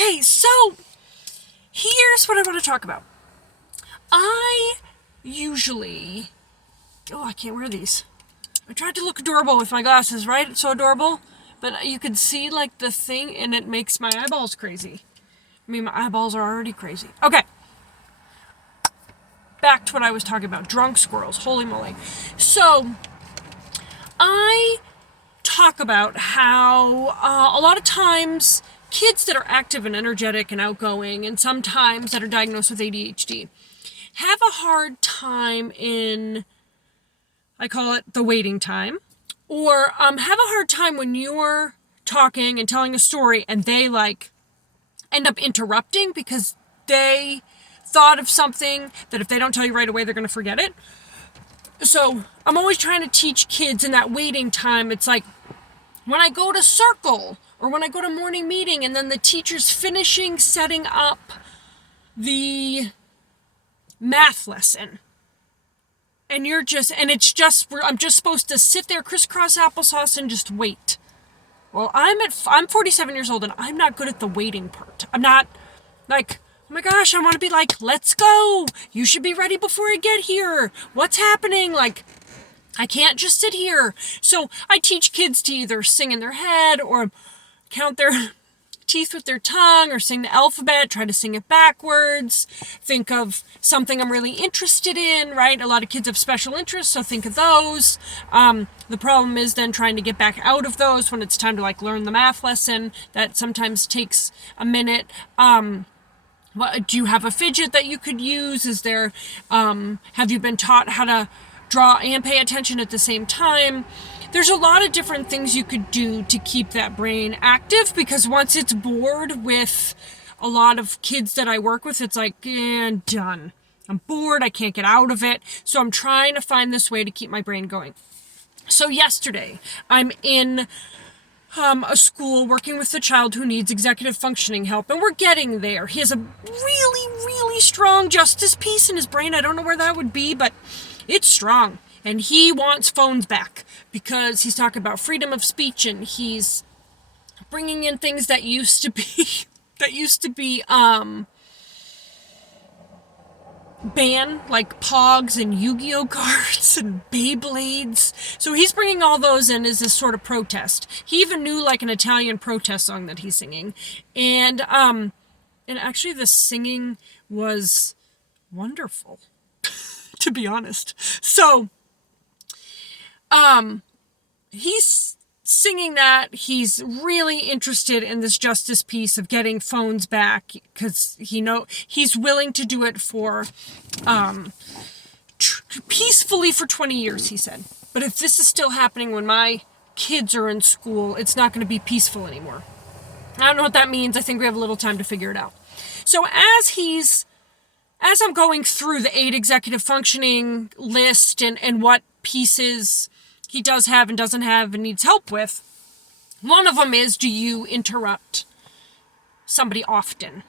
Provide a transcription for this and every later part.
Okay, so here's what I want to talk about. I usually... Oh, I can't wear these. I tried to look adorable with my glasses, right? It's so adorable. But you can see, like, the thing, and it makes my eyeballs crazy. I mean, my eyeballs are already crazy. Okay. Back to what I was talking about. Drunk squirrels. Holy moly. So, I talk about how a lot of times kids that are active and energetic and outgoing, and sometimes that are diagnosed with ADHD, have a hard time in, I call it the waiting time, or have a hard time when you're talking and telling a story and they like end up interrupting because they thought of something that if they don't tell you right away, they're going to forget it. So I'm always trying to teach kids in that waiting time. It's like when I go to circle or when I go to morning meeting and then the teacher's finishing setting up the math lesson. And I'm just supposed to sit there crisscross applesauce and just wait. Well, I'm 47 years old and I'm not good at the waiting part. I'm not like, oh my gosh, I want to be like, let's go. You should be ready before I get here. What's happening? Like, I can't just sit here. So I teach kids to either sing in their head or count their teeth with their tongue or sing the alphabet, try to sing it backwards, think of something I'm really interested in, right? A lot of kids have special interests, so think of those. The problem is then trying to get back out of those when it's time to like learn the math lesson. That sometimes takes a minute. Do you have a fidget that you could use? Have you been taught how to draw and pay attention at the same time? There's a lot of different things you could do to keep that brain active, because once it's bored with a lot of kids that I work with, it's like, done. I'm bored. I can't get out of it. So I'm trying to find this way to keep my brain going. So yesterday, I'm in a school working with a child who needs executive functioning help, and we're getting there. He has a really, really strong justice piece in his brain. I don't know where that would be, but it's strong. And he wants phones back because he's talking about freedom of speech, and he's bringing in things that used to be banned, like Pogs and Yu-Gi-Oh cards and Beyblades. So he's bringing all those in as this sort of protest. He even knew like an Italian protest song that he's singing. And actually the singing was wonderful, to be honest. So he's singing that. He's really interested in this justice piece of getting phones back because he's willing to do it for peacefully for 20 years, he said. But if this is still happening when my kids are in school, it's not going to be peaceful anymore. I don't know what that means. I think we have a little time to figure it out. So as I'm going through the 8 executive functioning list and what pieces he does have and doesn't have and needs help with, one of them is, do you interrupt somebody often?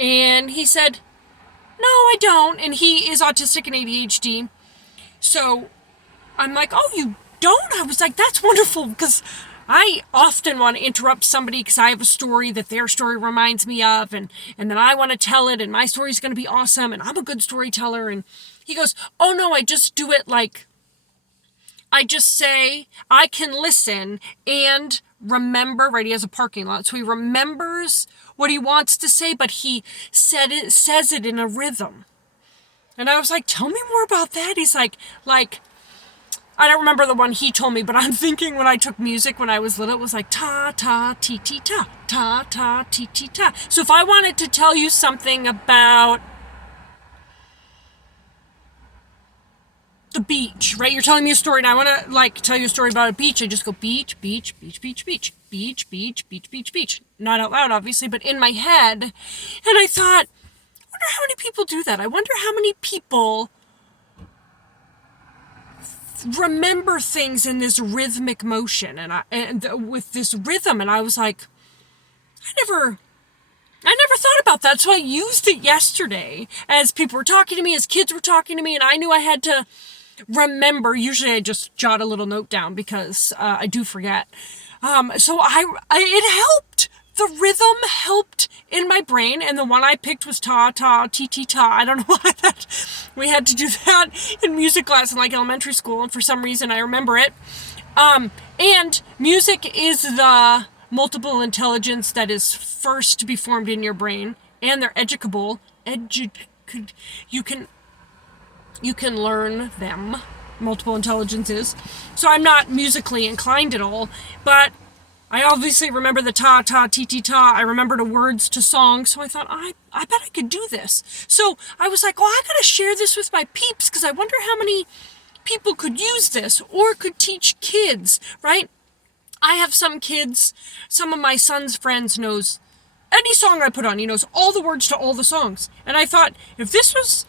And he said, no, I don't. And he is autistic and ADHD. So I'm like, oh, you don't? I was like, that's wonderful, because I often want to interrupt somebody because I have a story that their story reminds me of, and then I want to tell it, and my story's going to be awesome, and I'm a good storyteller. And he goes, oh no, I just do it like, I just say, I can listen and remember, right? He has a parking lot, so he remembers what he wants to say, but he says it in a rhythm. And I was like, tell me more about that. He's like, I don't remember the one he told me, but I'm thinking when I took music when I was little, it was like ta ta ti ti ta, ta ta ti ti ta. So if I wanted to tell you something about the beach, right? You're telling me a story and I want to like tell you a story about a beach. I just go beach, beach, beach, beach, beach, beach, beach, beach, beach, beach. Not out loud, obviously, but in my head. And I thought, I wonder how many people do that. I wonder how many people remember things in this rhythmic motion and with this rhythm. And I was like, I never thought about that. So I used it yesterday as people were talking to me, as kids were talking to me, and I knew I had to remember. Usually I just jot a little note down because I do forget. So it helped. the rhythm helped in my brain, and the one I picked was ta ta ti ti ta. I don't know why that we had to do that in music class in like elementary school, and for some reason I remember it. And music is the multiple intelligence that is first to be formed in your brain, and they're educable. You can learn them. Multiple intelligence is. So I'm not musically inclined at all, but I obviously remember the ta ta ti ti ta. I remember the words to songs, so I thought I bet I could do this. So I was like, I gotta share this with my peeps, because I wonder how many people could use this or could teach kids, right? I have some kids, some of my son's friends knows any song I put on. He knows all the words to all the songs. And I thought, if this was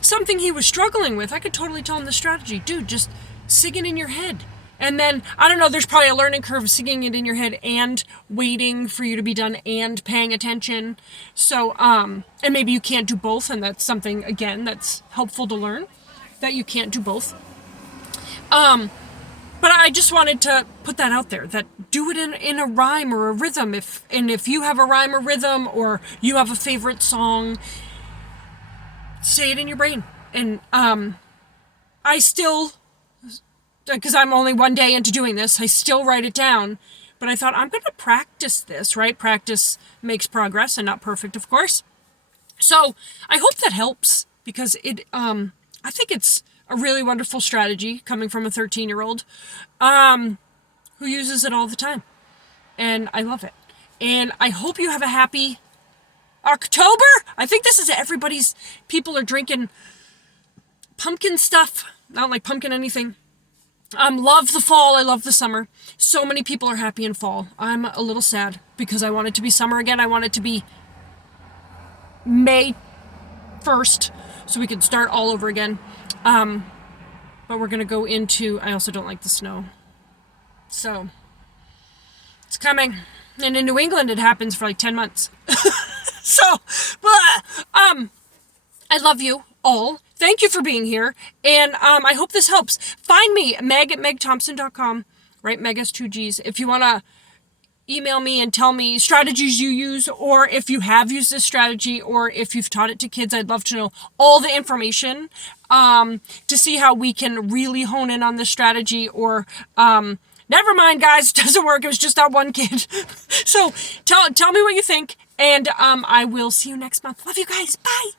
something he was struggling with, I could totally tell him the strategy. Dude, just sing it in your head. And then, I don't know, there's probably a learning curve of singing it in your head and waiting for you to be done and paying attention. So, and maybe you can't do both, and that's something, again, that's helpful to learn, that you can't do both. But I just wanted to put that out there, that do it in a rhyme or a rhythm. If you have a rhyme or rhythm, or you have a favorite song, say it in your brain. And I still, because I'm only one day into doing this, I still write it down. But I thought, I'm going to practice this, right? Practice makes progress, and not perfect, of course. So I hope that helps, because I think it's a really wonderful strategy coming from a 13-year-old who uses it all the time. And I love it. And I hope you have a happy October. I think this is everybody's, people are drinking pumpkin stuff. I don't like pumpkin anything. Love the fall. I love the summer. So many people are happy in fall. I'm a little sad because I want it to be summer again. I want it to be May 1st so we can start all over again. But we're going to go into, I also don't like the snow. So, it's coming. And in New England, it happens for like 10 months. So, I love you all. Thank you for being here. And, I hope this helps. Find me, Meg at megthompson.com, right? Meg has 2 G's. If you want to email me and tell me strategies you use, or if you have used this strategy, or if you've taught it to kids, I'd love to know all the information to see how we can really hone in on this strategy. Or never mind, guys, it doesn't work. It was just that one kid. So tell me what you think, and I will see you next month. Love you guys. Bye.